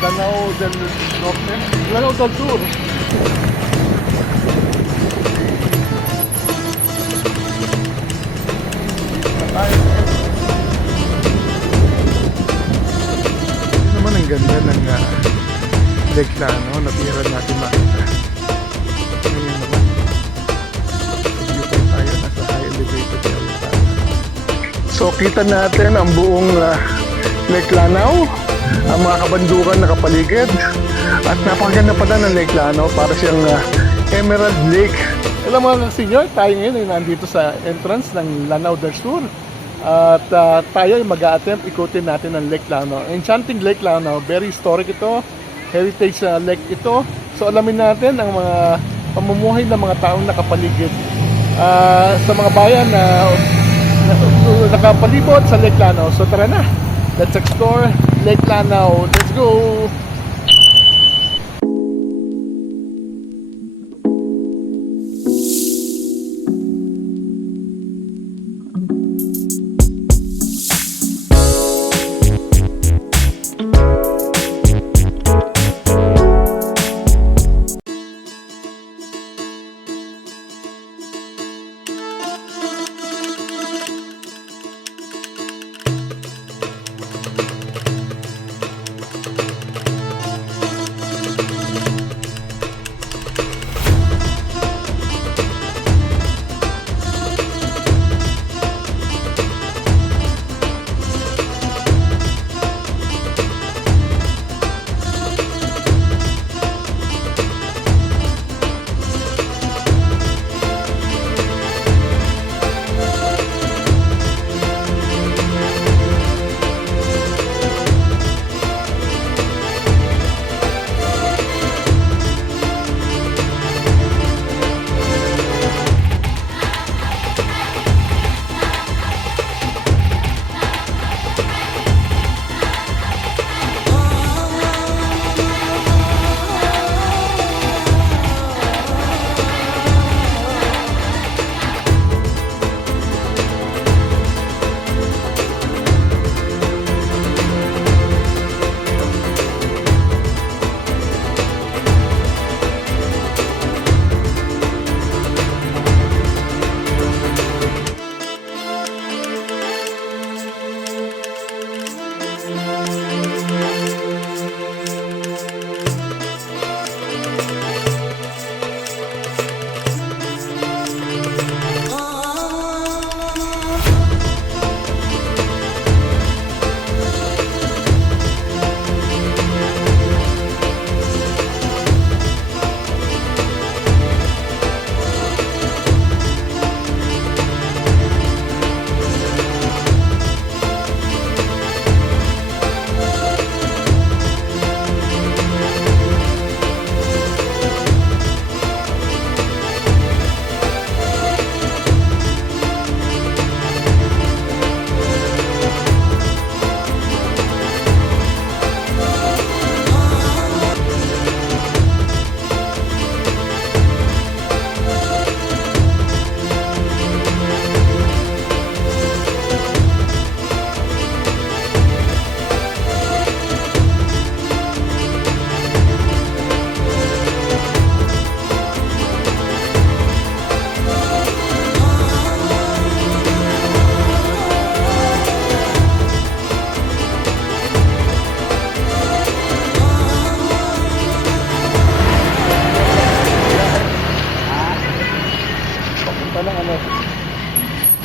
Lanao del Norte, Lanao del Sur. Ito naman ang ganda ng Lake Lanao na pira natin makita. Ngayon naman, view point tayo, nasa high elevated area tayo. So kita natin ang buong Lake Lanao, ang mga kabandukan na kapaligid, at napakaganda pala ng Lake Lanao, para siyang Emerald Lake. Alam mga senior, tayo ngayon ay nandito sa entrance ng Lanao del Sur. At tayo ay mag-a-attempt ikutin natin ang Lake Lanao. Enchanting Lake Lanao, very historic ito, heritage lake ito. So alamin natin ang mga pamumuhay ng mga taong nakapaligid sa mga bayan na nakapalibot sa Lake Lanao. So tara na, let's explore Lake Lanao. Let's go!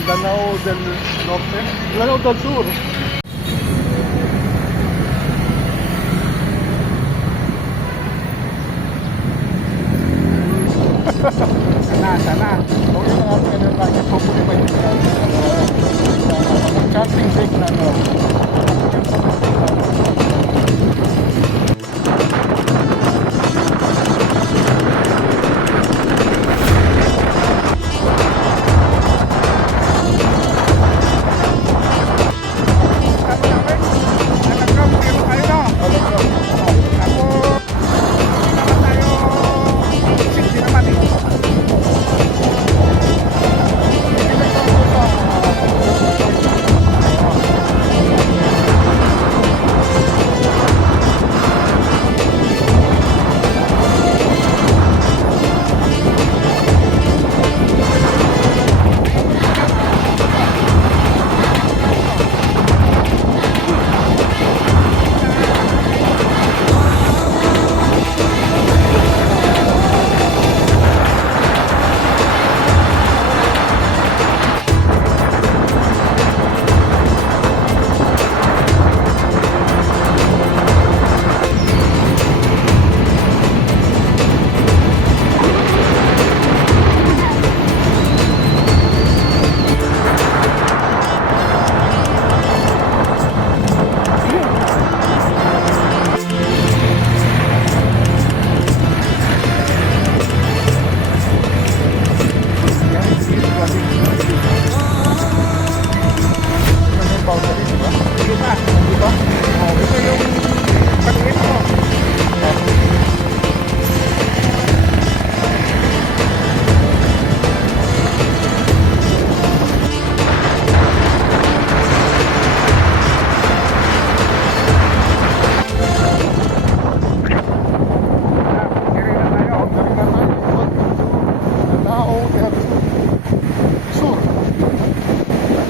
Lanao del Norte, Lanao del Sur. Sana. Huwag yung mga ganun lagi po po yung may camping lake na ano.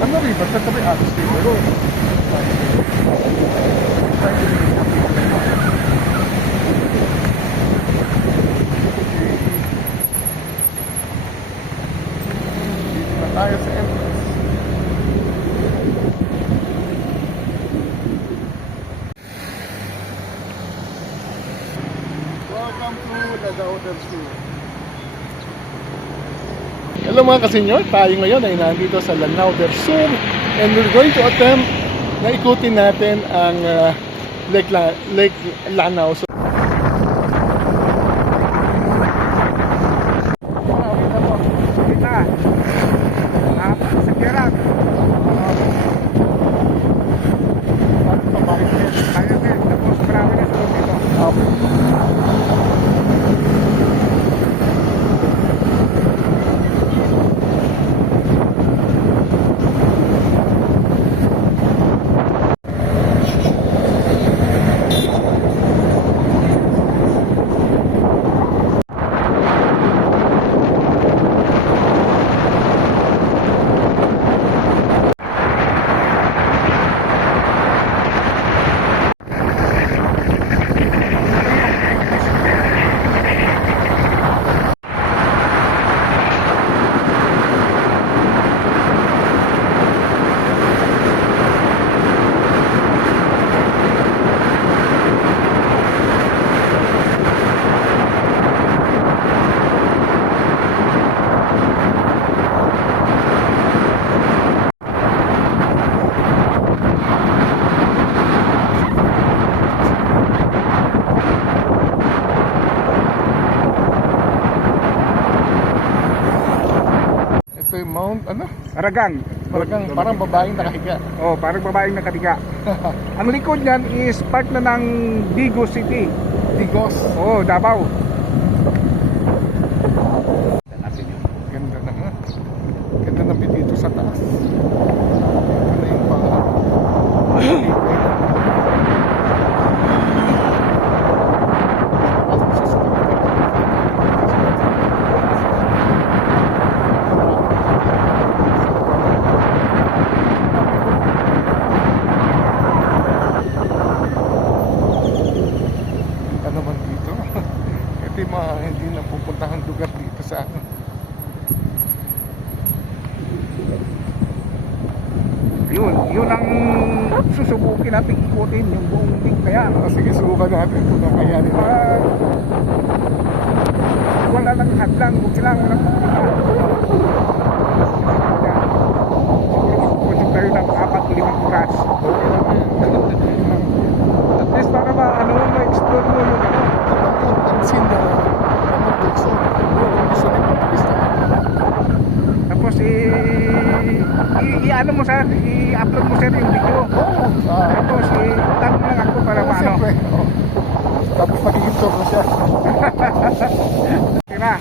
Ano river? Tatabi Agus River. Dito na tayo sa entrance. Welcome to Laga Hotel School. Hello mga kasenyor, tayo ngayon ay nandito sa Lanao del Sur and we're going to attempt na ikutin natin ang Lake Lanao. So, ito yung Mount, Aragang. parang babaeng nakahiga. Oh, parang babaeng nakatiga. Ang likod niyan is part na ng Digos City. Digos. Oh, Davao. Ganda na nga. Ganda na dito sa taas. Ito na yung pang... naman dito. Ito yung mga hindi na pupuntahang lugar dito sa Yun ang susubukin natin ikutin yung buong link na yan. sige, subukan natin kung nakayanin. Wala lang hadlang, kung kailangan lang pupunta. Siguro magpupunta tayo ng 4-5 oras. At least para ma-explore mo yung Pansin na tapos i-ano mo sir, i-upload mo sir yung video. Tapos tag mo lang ako para maano. Tapos magiging tour na siya. Tira.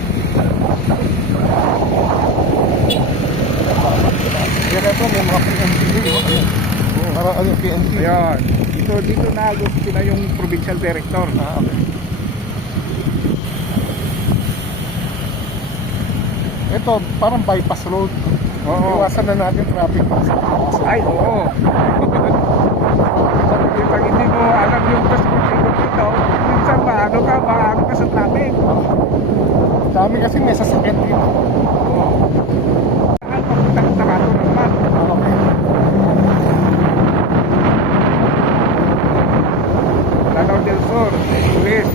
Kaya ito may mga PNP. Para ano yung PNP? Ayan. Dito na gusto na yung provincial director. Okay. Ito parang bypass road. Oo. Iwasan na natin traffic pa sa bypass road. Ay, oo. Pag hindi mo alam yung perspective dito, minsan maano ka sa traffic. Dami kasi may sasakyan dito. Oo. Saan papuntang Tarato na naman. Okay. Lanao del Sur, Pulis.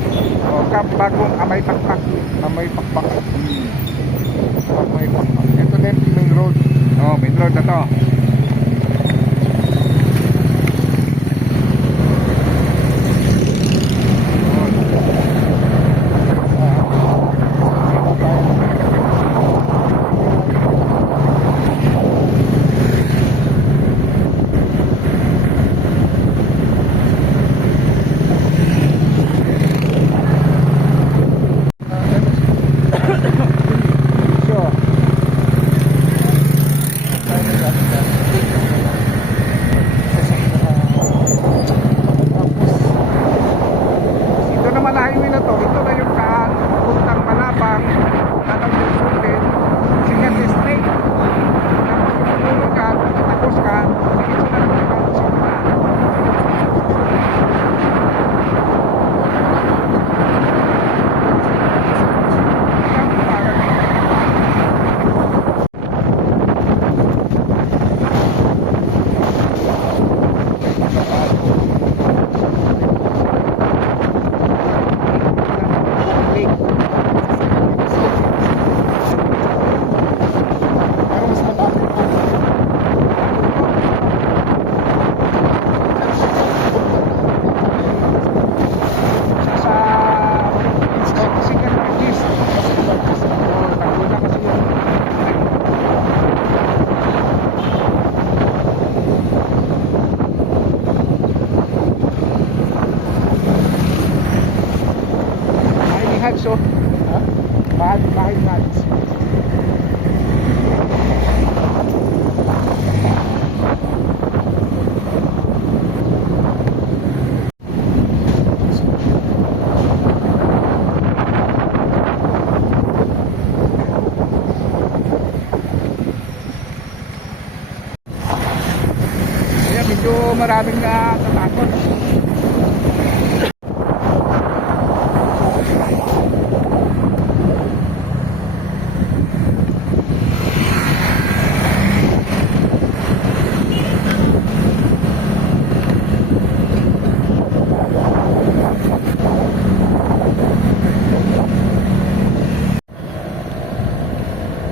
O, Camp Bagong Amay Pakpak. Amay Pakpak. Amay Pakpak. Ito na yung main road. Oh, main road na to. medyo maraming na tatakot.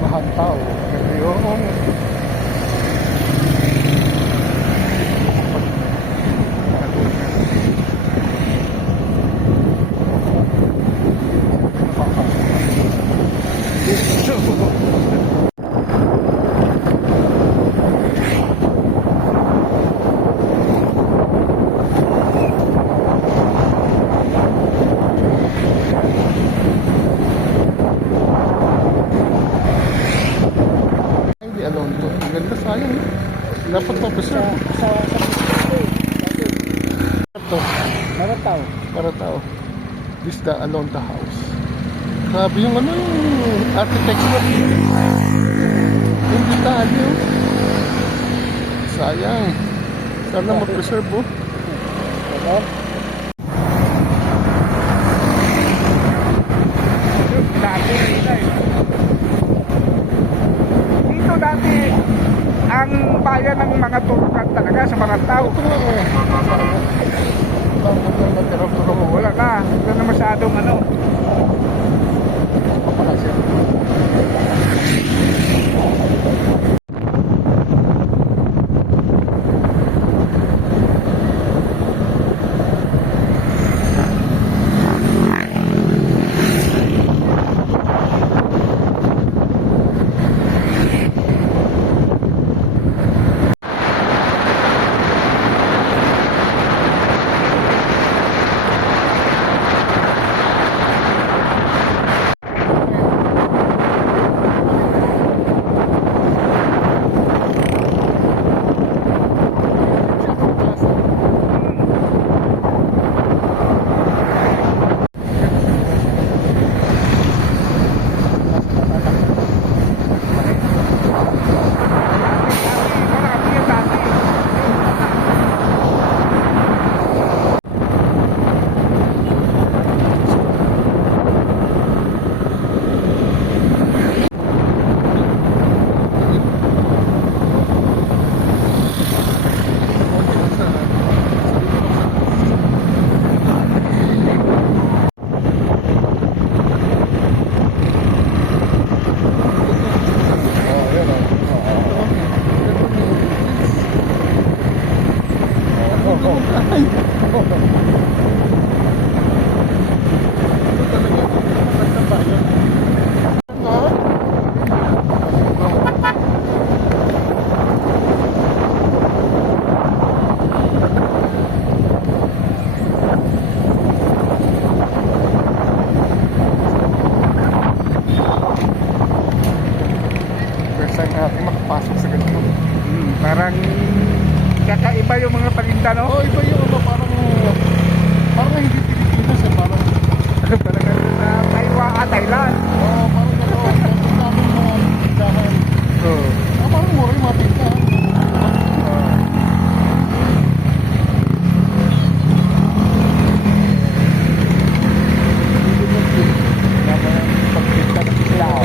Mahantaw. Yung hindi alone to. Ang ganda, sayang. Dapat pa-preserve. Sa Ito, Marataw. para tao. This the alone the house. Grabe yung ano yung architecture. Yung detalye. Oh. Sayang. Sana ma-preserve oh. Ito. Dito dati ang bayan ng mga Turkan talaga sa Marataw. Ito nga oh. Bakit na natira-tira mo? Wala na. Wala na masyadong ano. Wala siya. First time natin makapasok sa ganito. Parang kakaiba yung mga palinda, no? Oh, iba yung ano, parang hindi Pilipinas eh, parang Parang ano sa Taiwan, Thailand. oh, parang ano, bakit namin mga tindahan. Parang mura yung mga tindahan. Pagkita ng Lao.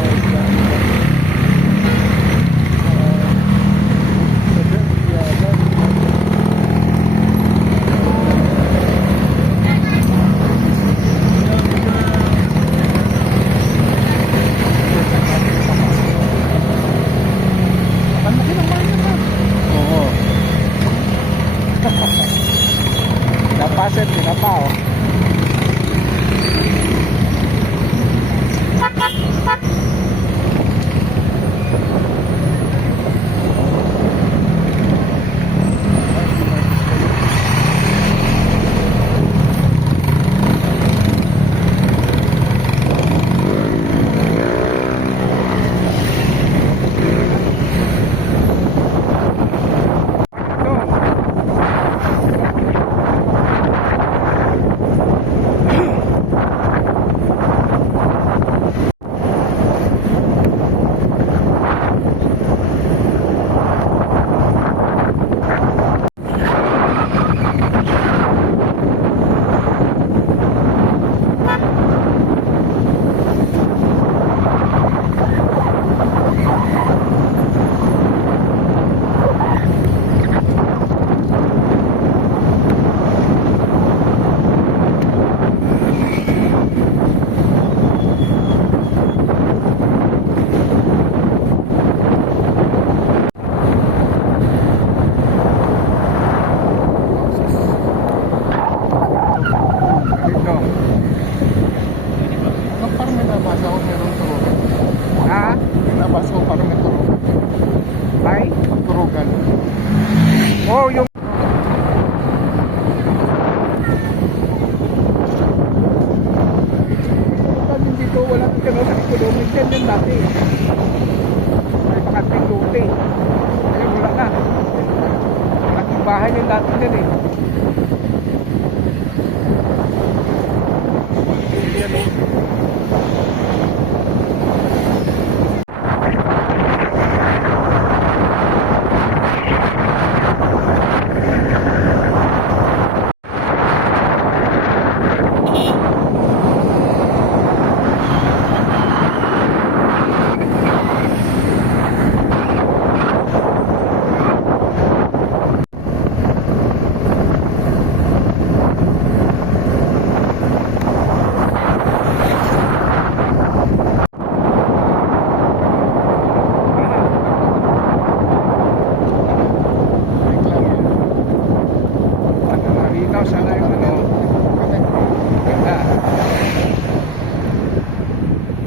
Ang laki ng bayan na. Oo. Napaset, pinapao. Oh, yung Yung dito, wala kang gano'n sa economic yan yan dati. May pakating lote. Ngayon wala na. Malaking bahay yan dati yan eh. Yan eh. Malinaw sana yung ano. Ganda.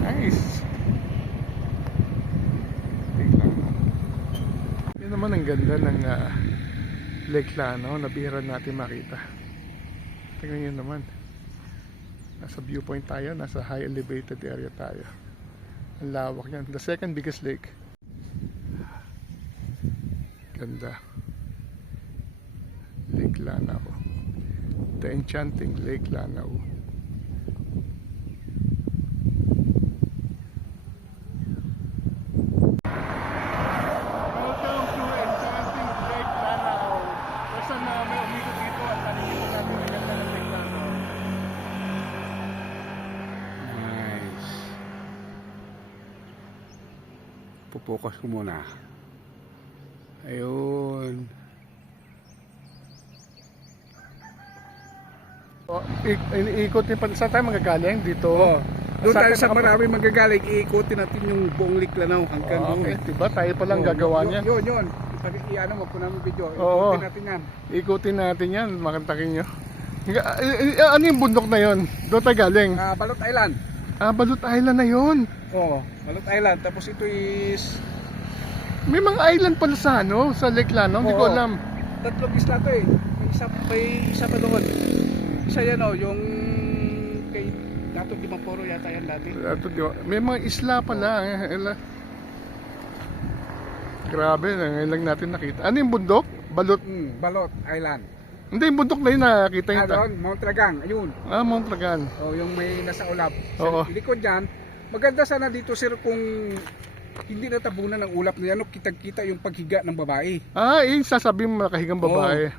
Nice. Tingnan mo. Yun naman ang ganda ng Lake Lanao na bihira natin makita. Tingnan nyo naman. Nasa viewpoint tayo, nasa high elevated area tayo. Ang lawak yan. The second biggest lake. Ganda. Lake Lanao. The enchanting Lake Lanao. Welcome to enchanting Lake Lanao. Basta na may umikot dito at nakikita natin ang ganda ng Lake Lanao. Nice. Pupokus ko muna. Ayun. Iikot din pa. Saan tayo magagaling? Dito? Oo. Doon tayo sa akin marami magagaling, iikutin natin yung buong Lake Lanao hanggang okay. doon. Diba? Tayo palang gagawa niyan. Yun. Iano mo po namin video. Oo. Ikutin natin yan. Ikutin natin yan. Makantakin nyo. Ano yung bundok na yon? Doon tayo galing? Balot Island. Balut Island na yon. Oo. Balot Island. Tapos ito is May mga island pala sa ano? Sa Lake Lanao? Hindi ko Oo. alam. tatlong isla to eh. May isa pa doon. Isa yan yung kay Dato Dimaporo yata yan dati. May mga isla pala. Grabe, ngayon lang natin nakita. Ano yung bundok? Balot? Balot Island. Hindi, yung bundok na yun nakita yun. Doon, Mount Lagang, ayun. Mount Lagan. Yung may nasa ulap. Oo. Sa likod dyan, maganda sana dito sir kung hindi natabunan ng ulap na yan, kitang-kita yung paghiga ng babae. Yung sasabihin mo nakahigang babae.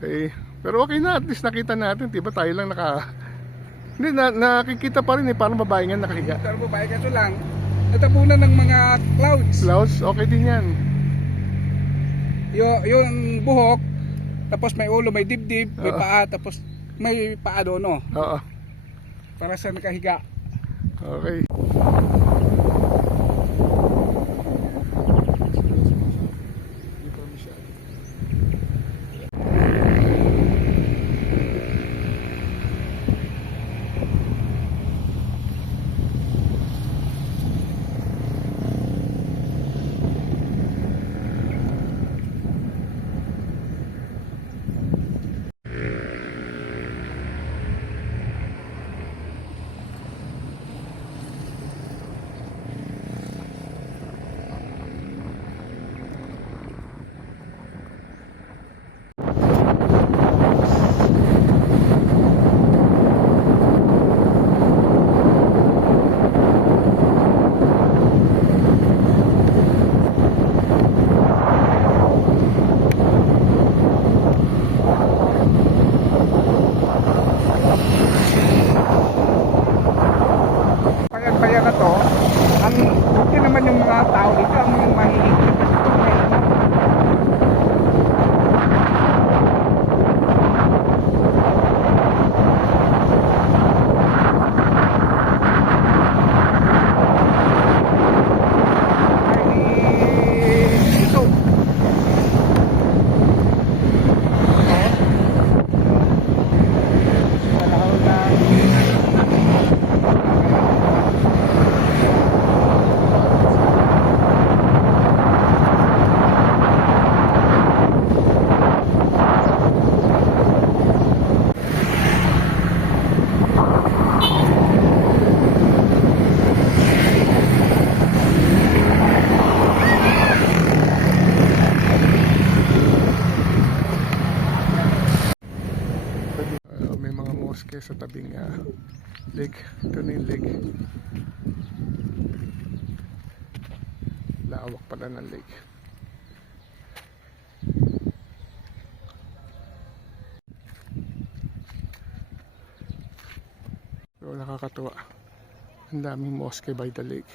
Okay. Pero okay na, at least nakita natin, diba tayo lang hindi, nakikita pa rin parang babae nga nakahiga. Pero babae kaso lang, natabunan ng mga clouds. Clouds, okay din yan. Yung buhok, tapos may ulo, may dibdib, may Oo. paa, tapos may paa doon, no? Oo. Para sa nakahiga. Okay. sa tabing lake. Ito na yung lake. Lawak pala ng lake. So nakakatuwa. Ang daming mosque by the lake.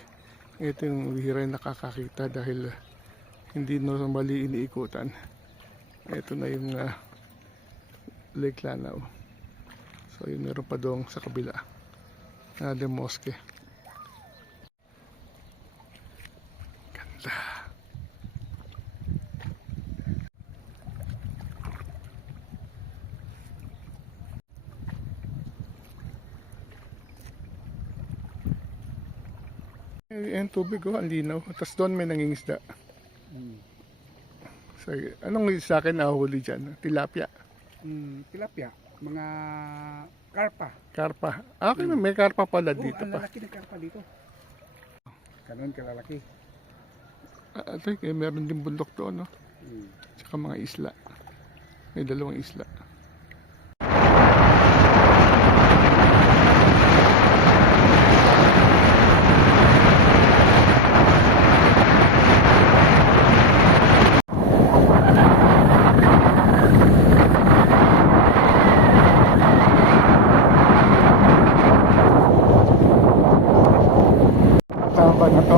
Ito yung bihira yung nakakakita dahil hindi normally iniikutan. Ito na yung Lake Lanao. So yun, meron pa doon sa kabila na mosque. Ganda. Yung tubig ang linaw. Tapos doon may nangingisda. So, anong sa akin nahuli dyan? Tilapia. Tilapia, mga karpa. Karpa. Okay, may karpa pala dito Ang pa. lalaki ng karpa dito. Ganon kalalaki. Ito, meron din bundok doon, no? Tsaka mga isla. May dalawang isla. Saan ba na to?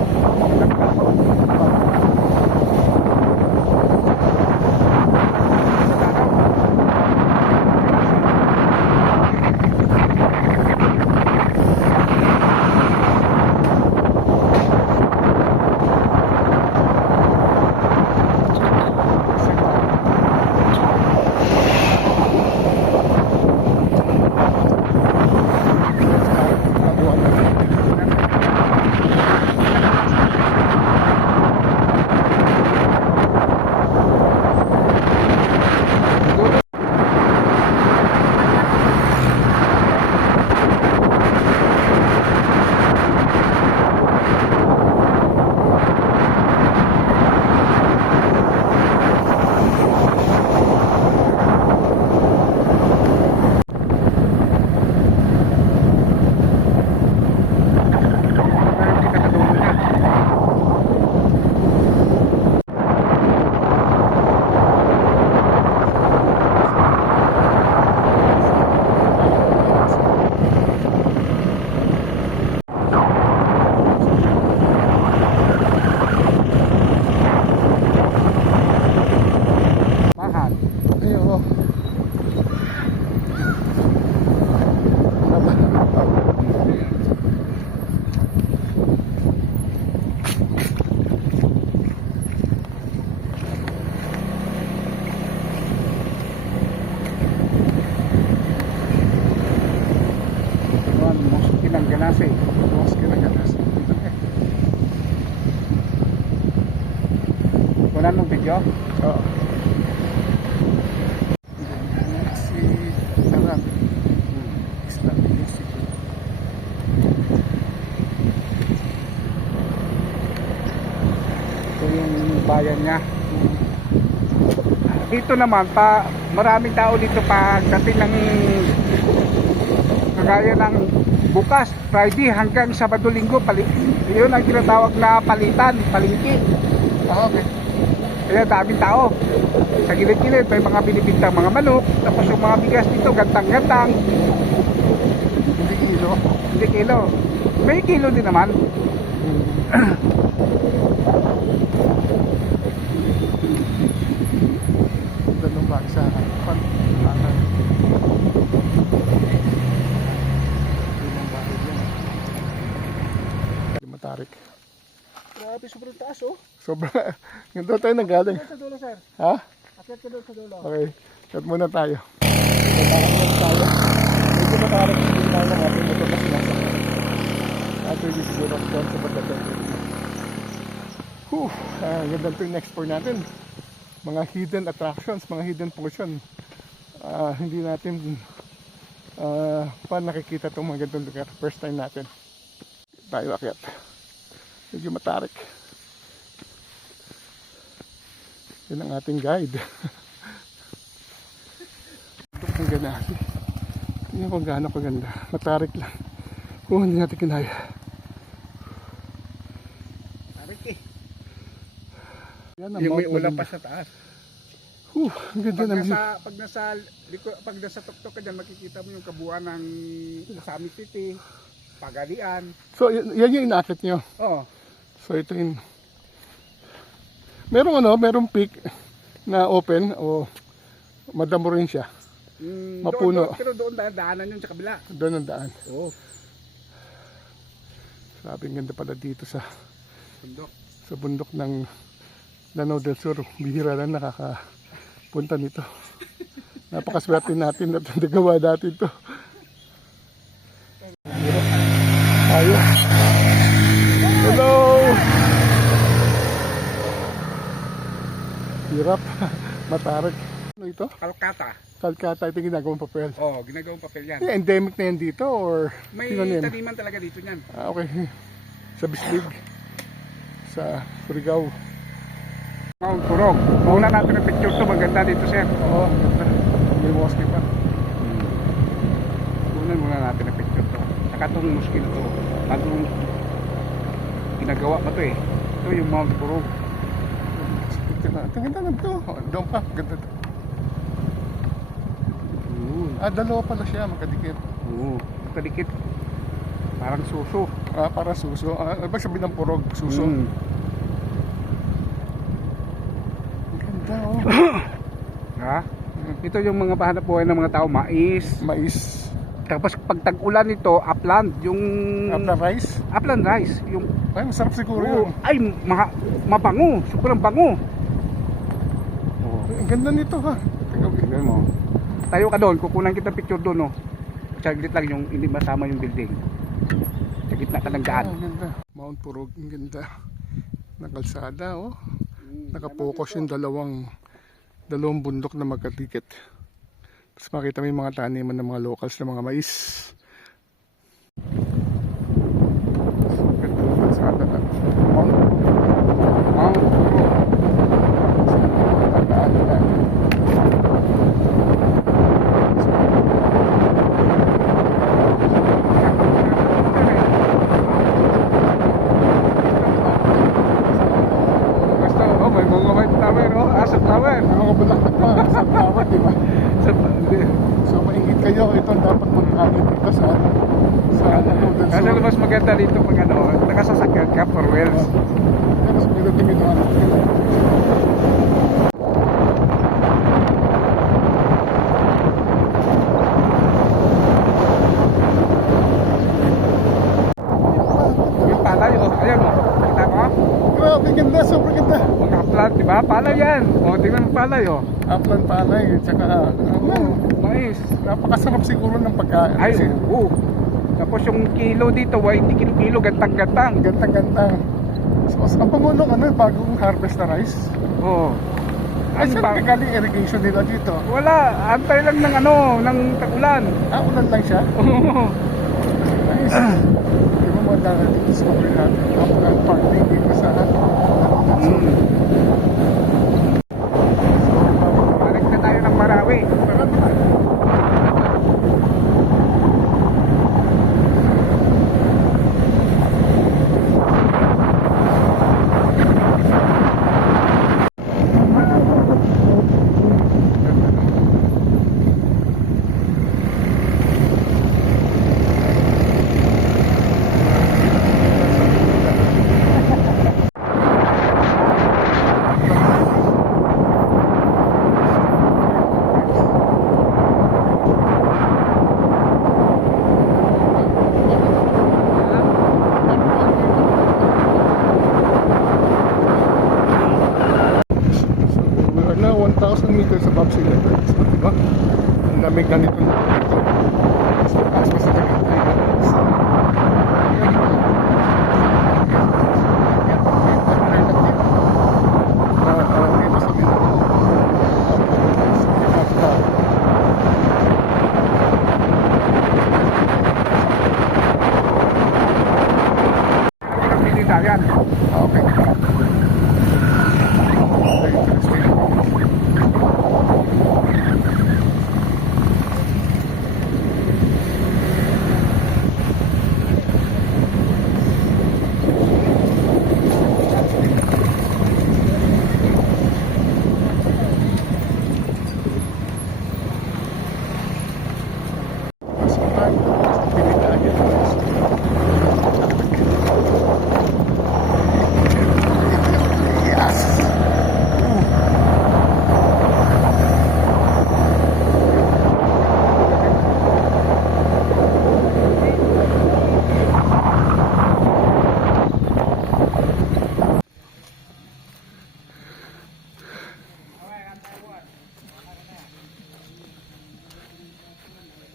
Mahal. Ay, oo. Yun, mosque ng Ganase. Mosque na ganas. Wala nung video? Oo. Si Aran. Islamic Institute. Ito yung bayan niya. Dito naman maraming tao dito pagdating ng kagaya ng bukas, Friday hanggang Sabado Linggo, yun ang tinatawag na palitan, palingki. Okay. Kaya daming tao. Sa gilid-gilid may mga binibintang mga manok, tapos yung mga bigas dito gantang-gantang. Hindi kilo. Hindi kilo. May kilo din naman. Dalawang bahay sa pan. Dalawang bahay yan. Hindi matarik. Grabe, sobrang taas oh. Sobra. Yung doon tayo nanggaling. Sa dulo, sir. Ha? Akyat ka doon sa dulo. Okay. Cut muna tayo. Medyo matarik. Hindi tayo ng ating motor na sinasakyan. Actually, siguro responsible na tayo. Ganda ito yung next for natin. Mga hidden attractions, mga hidden portion. Hindi natin pa nakikita itong mga gandang lugar. First time natin. Tayo akyat. Medyo matarik. Yan ang ating guide. Ito ang Ganase. Ito Yan kung gaano kaganda. Matarik lang. Kung hindi natin kinaya. Tarik eh. Yan ang Yung may Mount ulam Maganda. pa sa taas. Ang ganda ng view. Pag nasa tuktok ka dyan, makikita mo yung kabuuan ng Summit City, Pagadian. So, yan yung inakit nyo. Oo. So, ito yung... Merong peak na open o madamo rin siya. Mapuno. Pero doon daanan yun sa kabila. Doon ang daan. Oo. Sabi, ang ganda pala dito sa Bundok. bundok ng Lanao del Sur. Bihira lang nakakapunta nito. Napakaswerte natin at nagawa natin to. Ayun. Hello! Hirap. Matarik. Ano ito? Calcutta. Calcutta. Ito yung ginagawang papel. Oo, ginagawang papel yan. Endemic na yan dito or May tinanim? taniman talaga dito niyan. Okay. Sa Bislig. Sa Surigao. Mount Purog. Mauna natin ang picture to. Maganda dito, sir. Oo, ang ganda. May mosque pa. Kunan muna natin ang picture to. Saka itong mosque na to. Bagong ginagawa pa to eh. Ito yung Mount Purog. Ang ganda lang to. Doon pa. Ganda to. Dalawa pala siya. Magkadikit. Oo. Kadikit. Parang suso. Para suso. Ba sabihin ng purog? Suso. Ang ganda oh. Ha? Ito yung mga pahanap buhay ng mga tao. Mais. Mais. Tapos pag tag-ulan ito, upland. Yung... Upland rice. Upland rice. Yung... Ay, masarap siguro Oo. yun. Ay, mabango. Sobrang bango. Oo. Ang ganda nito ha. Tingnan mo. Tayo ka doon, kukunan kita picture doon, no. Saglit lang yung hindi masama yung building. Sa gitna ka ng daan. Ang ganda. Mount Purog, ang ganda. Nakalsada, oh. Nakapokus yung dalawang bundok na magkadikit. Tapos makita mo yung mga taniman ng mga locals na mga mais. Ganda ng kalsada na. Mount Purog. Mount Purog. Tandaan na. Basta, oh, may mga white flower, oh. Asa flower. Ang mga bulaklak pa sa tawad, di ba? So maingit kayo, ito ang dapat magkain dito sa Lanao del Kasi Sur. mas maganda dito pag ano, nakasasakyan ka for wheels. Mas pinating ito anak nila. Yung palay, oh. Ayan, oh. Kita mo? Grabe, ganda, sobrang ganda. Mga upland, di ba? Palay yan. Oh, tingnan mo palay, oh. Upland palay, tsaka Mais. napakasarap siguro ng pagkain. Ay, Kasi oo. Tapos yung kilo dito, hindi kilo, gantang-gantang. gantang-gantang. So, ang pangulong bagong harvest na rice. Oo. Ay, Ano saan ba? nagagaling irrigation nila dito? Wala, antay lang ng ano, ng tagulan. Ulan lang siya? Oo. Nice. Di ba mga discover natin ang farming dito sa Balik na tayo ng Marawi. We are now 1,000 meters above sea level. So, diba? Ang lamig na nito dito. Mas mataas pa sa Tagaytay. Dito sa Mindanao. Ang pinita yan. Okay. Very interesting.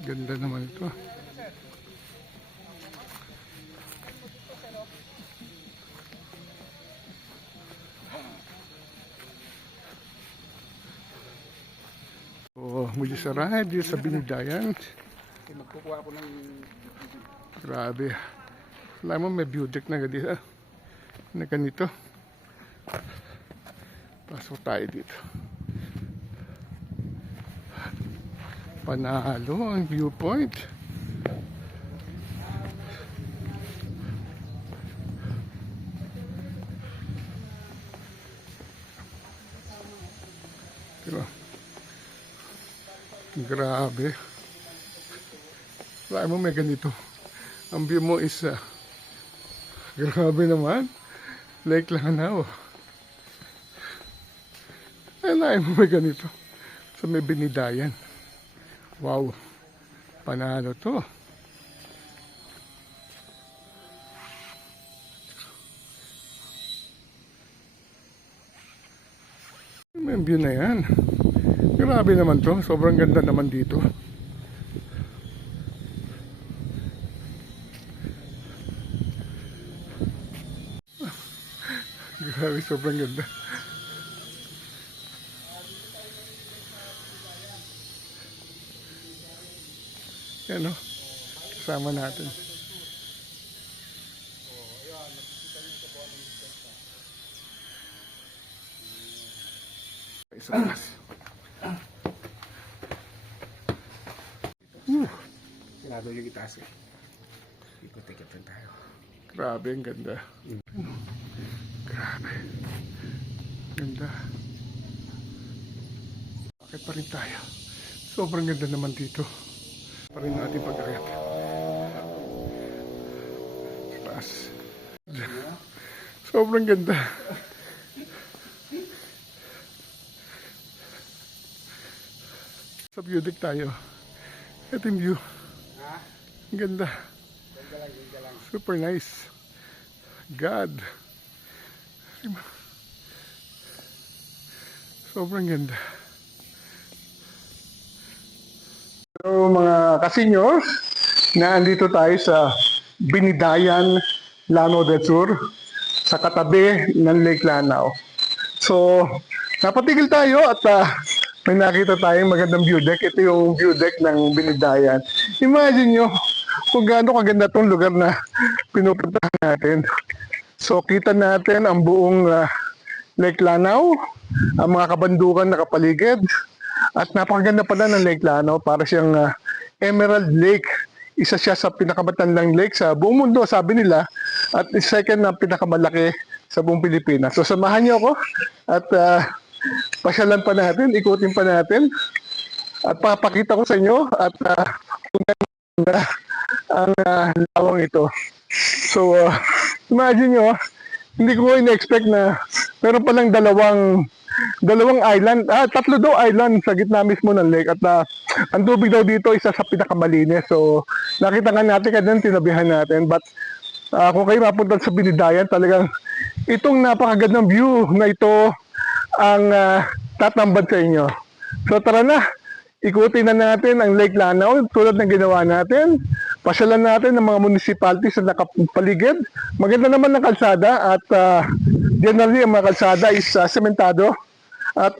Ganda naman ito. Oh, muli sa ride dito sa Binidayan. Magkukuha ko ng Grabe. Alam mo may view deck na dito. Na ganito. Pasok tayo dito. Panalo ang viewpoint. Diba? Grabe. Alam mo may ganito. Ang view mo is grabe naman. Lake Lanao. Alam mo may ganito. Sa may Binidayan. Wow. Panalo to. May view na yan. Grabe naman to. Sobrang ganda naman dito. Grabe, sobrang ganda. Yan o. Kasama natin. Isa mas. Sinado yung itaas eh. Ikot-ikot lang tayo. Grabe, ang ganda. Grabe. Ganda. Bakit pa rin tayo? Sobrang ganda naman dito. Pa rin natin pag-akyat. Taas. Sobrang ganda. Sa view deck tayo. Ito yung view. Ang ganda. Super nice. God. Sobrang ganda. So mga kasinyo, naandito tayo sa Binidayan, Lanao del Sur, sa katabi ng Lake Lanao. So, napatigil tayo at may nakita tayong magandang view deck. Ito yung view deck ng Binidayan. Imagine nyo kung gaano kaganda itong lugar na pinupuntahan natin. So, kita natin ang buong Lake Lanao, ang mga kabandukan na kapaligid, at napakaganda pala ng Lake Lanao, para siyang Emerald Lake. Isa siya sa pinakamatandang lake sa buong mundo, sabi nila, at second na pinakamalaki sa buong Pilipinas. So samahan niyo ako at pasyalan pa natin, ikutin pa natin, at papakita ko sa inyo at kung ganda ang lawang ito. So imagine nyo, hindi ko in-expect na meron palang dalawang island, tatlo daw island sa gitna mismo ng lake, at ang tubig daw dito isa sa pinakamalinis. So nakita nga natin kanina, tinabihan natin, but kung kayo mapunta sa Binidayan, talagang itong napakagandang view na ito ang tatambad sa inyo. So tara na, ikutin na natin ang Lake Lanao tulad ng ginawa natin. Pasyalan natin ng mga municipalities na nakapaligid. Maganda naman ng kalsada, at generally ang mga kalsada is sementado. At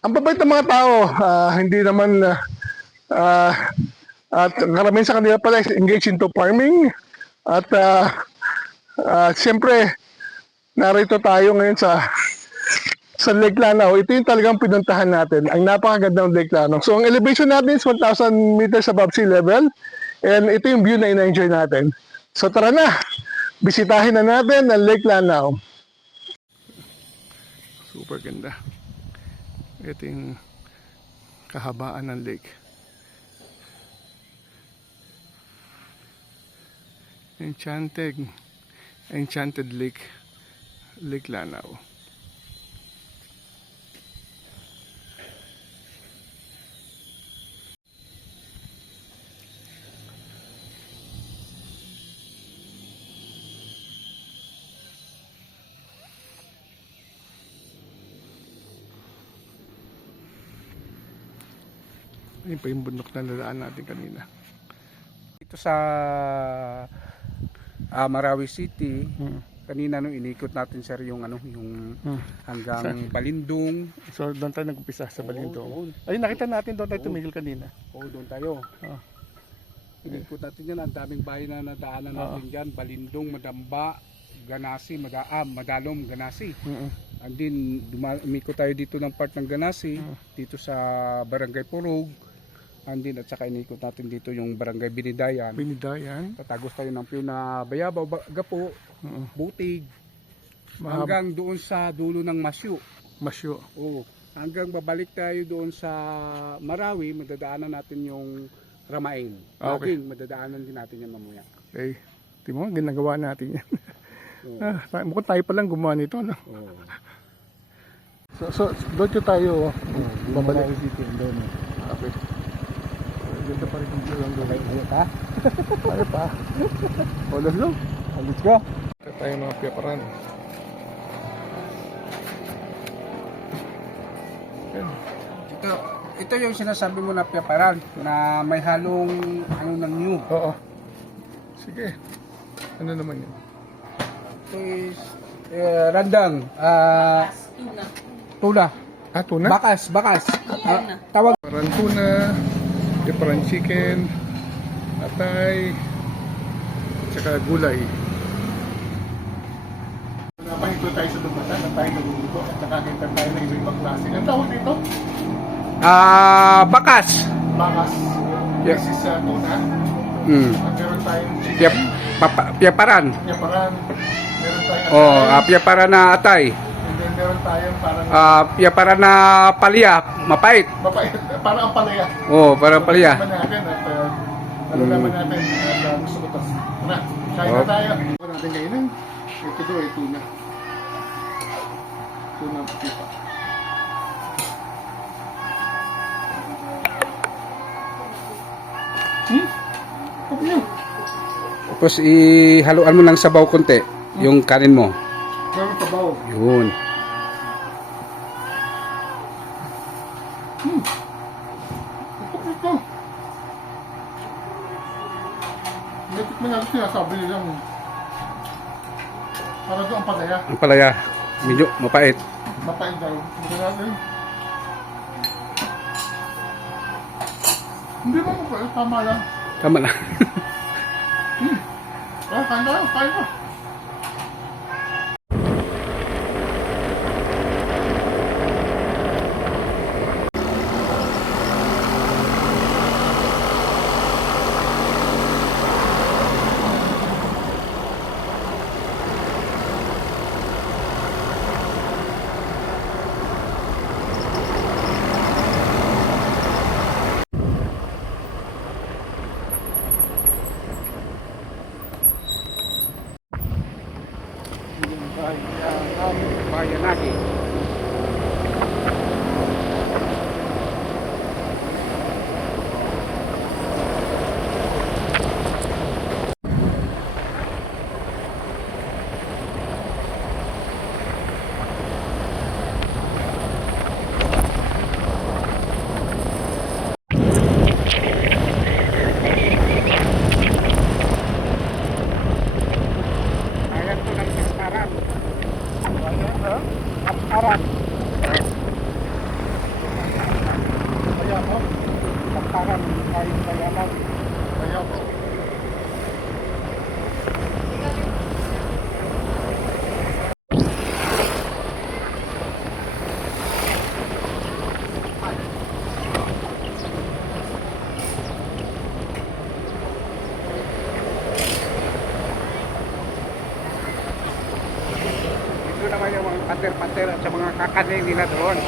ang babait ng mga tao, hindi naman at karamihan sa kanila pala is engaged into farming. At siyempre, narito tayo ngayon sa Lake Lanao. Ito yung talagang pinuntahan natin, ang napakagandang Lake Lanao. So ang elevation natin is 1,000 meters above sea level, and ito yung view na ina-enjoy natin. So tara na, bisitahin na natin ang Lake Lanao. Super ganda. Ito yung kahabaan ng lake. Enchanted Lake, Lake Lanao. Ayun pa yung bundok na nalaan natin kanina. Dito sa Marawi City, Hmm. kanina nung inikot natin sir yung hanggang Balindong. So doon tayo nag-umpisa sa Balindong. Oo, Ayun, nakita natin doon tayo tumigil kanina. doon tayo. Oh. Inikot natin yan, ang daming bahay na nadaanan natin dyan. Balindong, Madamba, Ganasi, Madalom, Ganasi. And then umikot tayo dito ng part ng Ganasi, dito sa Barangay Purog. And then at saka inikot natin dito yung Barangay Binidayan. Binidayan. Tatagos tayo ng Piyo na Bayabaw, Gapo, Butig, hanggang doon sa dulo ng Masyo. Masyo. Oo. Hanggang babalik tayo doon sa Marawi, madadaanan natin yung Ramain. Okay. Madadaanan din natin yan mamaya. Okay. Tingnan mo, ginagawa natin yan. Oo. Mukhang tayo palang gumawa nito, no? Oo. So doon yung tayo babalik. Marawi City, doon. Okay. Ganda pa rin yung view lang doon. Ayun ka? Ano pa? O, let's go. Let's go. Ito tayo mga piyaparan. Yan. Ito yung sinasabi mo na piyaparan na may halong ng new. Oo. Sige. Ano naman yun? Ito is randang. Tuna. Tuna? Bakas. Tawag. Piyaparan tuna, piyaparan chicken, atay, tsaka gulay. Napahinto tayo sa lumatan at tayo nagluluto at saka kita tayo na iba-ibang klase. Ang tawag dito? Bakas. Bakas. Yeah. This is tuna. At meron tayong chicken. Piyaparan. Piyaparan. Meron tayong Piyaparan na atay. And then meron tayong parang Piyaparan na palya, mapait. mapait. Parang ang palaya. Parang palya. Naman natin at naman natin at gusto ko tas. Tuna. Kain na tayo. Ito natin ngayon. Ito doon ay tuna. Tuna pipa. Okay yun. Tapos ihaluan mo ng sabaw konti yung kanin mo. Meron tabaw. Yun. Ito. Natik mo natin sinasabi nilang para doon ang palaya. Ang palaya, medyo mapait. Mapait daw. Hindi natin. Hindi mo mapait. Tama lang. Tama na. Kain na. Kain na. Bayan natin. Ayan po ng Kaparan. Kaparan. Kaya po. Kaparan. Kain bayanan. Kaya po. Ito naman yung mga pater-pater at sa mga kakanin nila doon.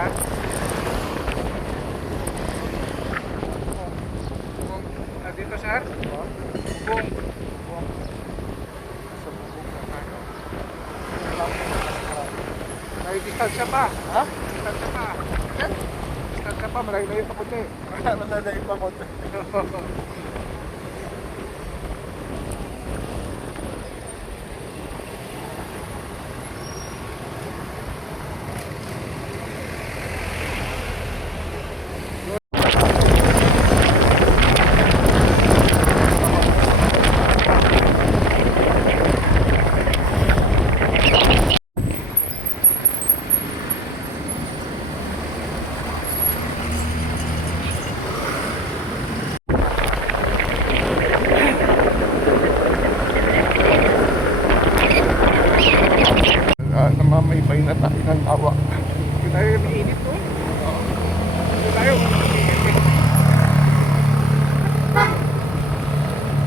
Ha? Dito, sir? Bubong. Sa bubong na tayo. May distansya pa. Ha? Distansya pa. Distansya pa, malayo-layo pa kunti. Madalayin pa konti. Namamaypay na tayo ng tawa. Hindi tayo mainit to. Hindi tayo.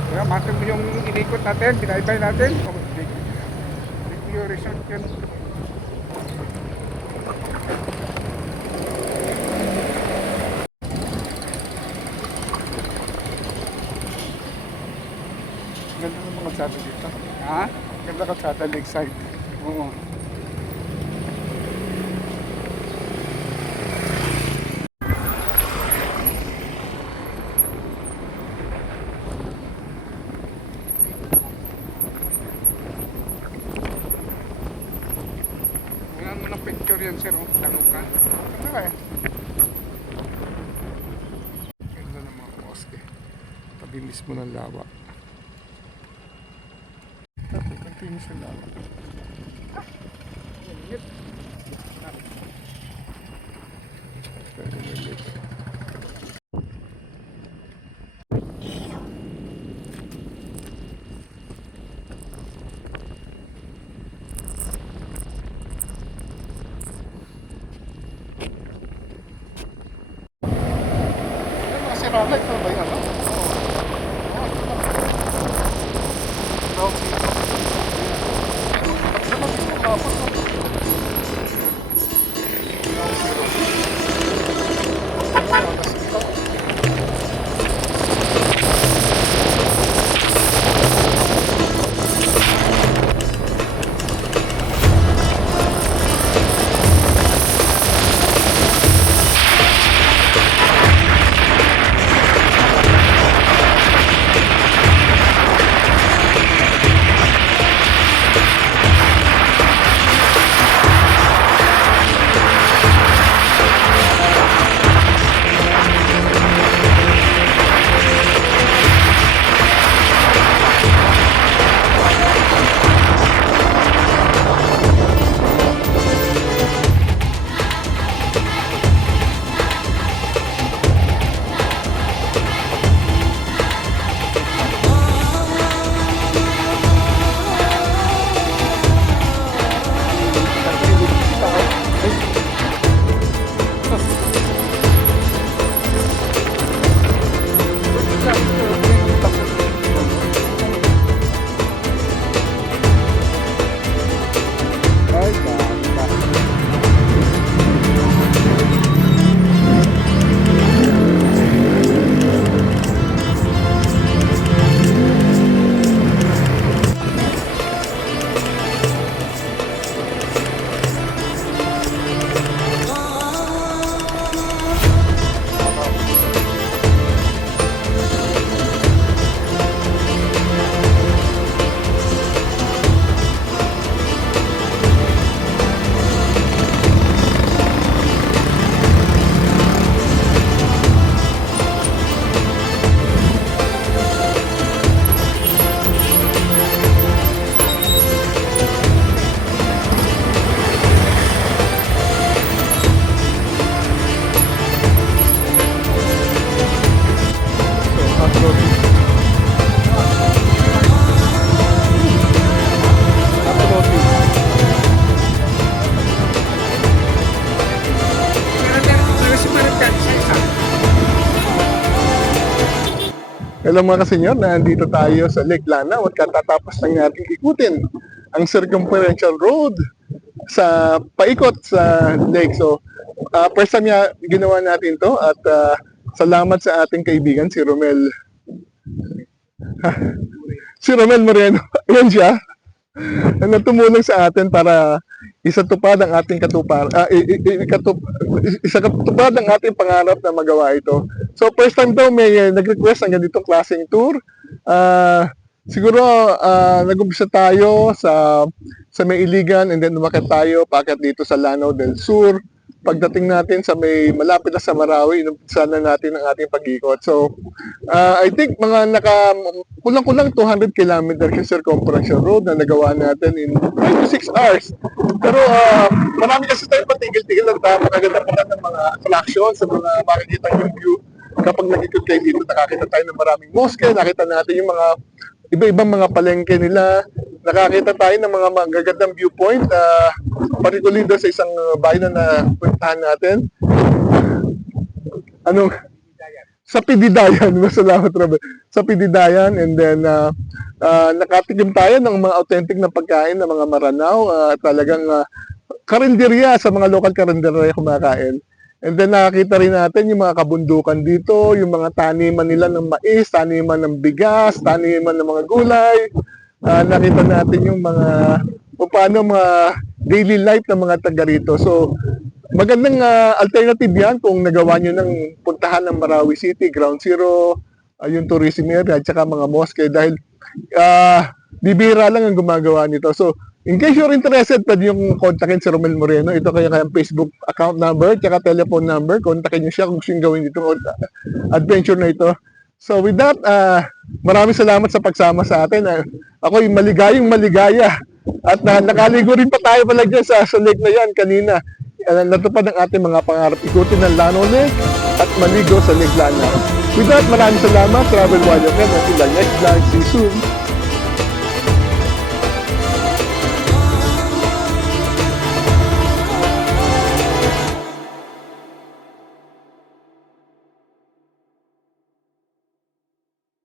Kaya matang mo yung inikot natin, binaybay natin. Review resort yun. Ganda ng mga kalsada dito. Ha? Ganda kalsada lakeside. Oo. Ngayon mo ng picture yan, sir. Oh. Tanong ka. Ganda eh. Ganda ng mga mosque. Tabi mismo ng lawa. Continuous yung lawa. Very lilit. Ano mga sirala ito ba yan? Hello mga kasenyor, nandito tayo sa Lake Lanao at katatapos lang natin ikutin ang Circumferential Road sa paikot sa lake. So, first time ginawa natin to at salamat sa ating kaibigan si Romel. Si Romel Moreno. Ayan siya. Na tumulong sa atin para isatupad ang ating isatupad ang ating pangarap na magawa ito. So first time daw may nag-request ng ganitong klaseng tour. Siguro nag-umpisa tayo sa may Iligan and then umakyat tayo paakyat dito sa Lanao del Sur. Pagdating natin sa may malapit na sa Marawi, inumpisa na natin ang ating pag-ikot. So, I think mga kulang-kulang 200 kilometers yung circumference road na nagawa natin in 5 to 6 hours. Pero marami kasi tayo patigil-tigil ng tama kaganda-paganda ng mga attraction sa mga makikita yung view. Kapag nag-ikot kayo dito, nakakita tayo ng maraming mosque, nakita natin yung mga iba-ibang mga palengke nila, nakakita tayo ng mga magagandang viewpoint, particularly doon sa isang bayan na puntahan natin. Sa Pididayan, masalamat Robert. Sa Pididayan, and then nakatikim tayo ng mga authentic na pagkain ng mga Maranao, talagang karinderya sa mga local karinderya kumakain. And then nakakita rin natin yung mga kabundukan dito, yung mga taniman nila ng mais, taniman ng bigas, taniman ng mga gulay. Nakita natin yung mga paano mga daily life ng mga taga rito. So magandang alternative yan kung nagawa nyo ng puntahan ng Marawi City, Ground Zero, yung tourism area at saka mga mosque dahil bibira lang ang gumagawa nito. So in case you're interested, pwede yung kontakin si Romel Moreno. Ito kayang Facebook account number, tsaka telephone number. Kontakin niyo siya kung gusto yung gawin itong adventure na ito. So with that, maraming salamat sa pagsama sa atin. Ako'y maligayang maligaya. At nakaligo rin pa tayo pala dyan sa lake na yan kanina. Natupad ang ating mga pangarap. Ikutin ng Lanao Lake at maligo sa Lake Lanao. With that, maraming salamat. Travel Warrior Ken. Until the next vlog. See you soon.